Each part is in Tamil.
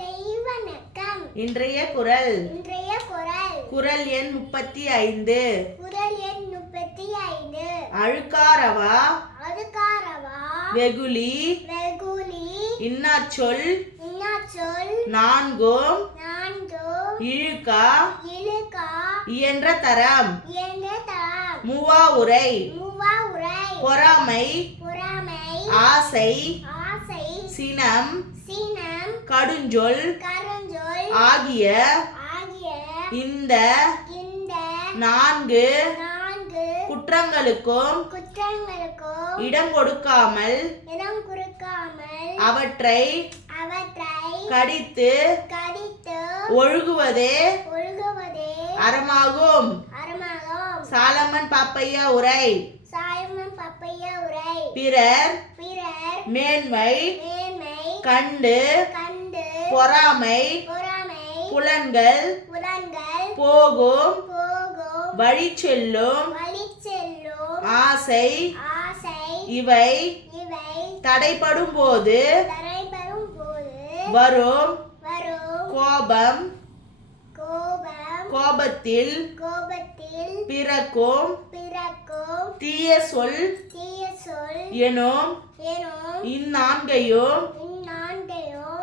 வணக்கம் இன்றைய குரல். இன்றைய குரல். குரல் எண் முப்பத்தி ஐந்து. குரல் எண் முப்பத்தி ஐந்து. அழுக்காரவா? அதுக்காரவா வெகுளி. வெகுலி இன்னாச்சொல்? இன்னாச்சொல். நான்கும் நான்கு. இழுக்கா? இழுக்கா? இயன்ற தரம். என்ற தரம். மூவா உரை மூவா உரை பொறாமை. பொறாமை. ஆசை. சினம் சீனம் கடுஞ்சொல் கருஞ்சொல் ஆகிய ஆகிய இந்த இந்த நான்கு நான்கு குற்றங்களுக்கும் குற்றங்களுக்கும் இடம் கொடுக்காமல் இடம் கொடுக்காமல் அவற்றை அவற்றை கடித்து கடித்து ஒழுகுவதே ஒழுகுவதே அறமாகும். அறமாகும். சாலமன் பாப்பையா உரை. சாயமன் பப்பைய உரை. பிறர் பிறர் மேன்மை கண்டு கண்டு பொறாமை புலன்கள் போகும் போகும் வழி செல்லும் வழி செல்லும் ஆசை ஆசை இவை இவை தடைப்படும் போது வரும் கோபம் கோபத்தில் கோபத்தில் பிறக்கும் பிறக்கும் தீய சொல் தீய சொல் எனும் இந்நான்கையும்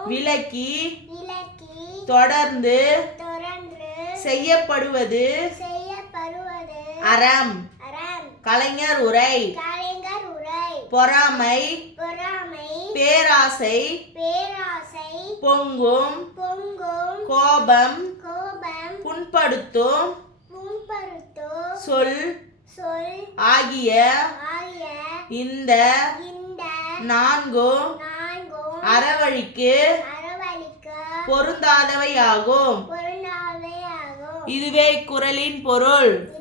விலக்கி தொடர்ந்து செய்யப்படுவது அறம். கலைஞர் உரை. பொறாமை. பேராசை. பொங்கும். கோபம். கோபம். புண்படுத்தும். சொல். சொல். ஆகிய இந்த நான்கும் அறவழிக்கு பொருந்தாதவையாகும். இதுவே குரலின் பொருள்.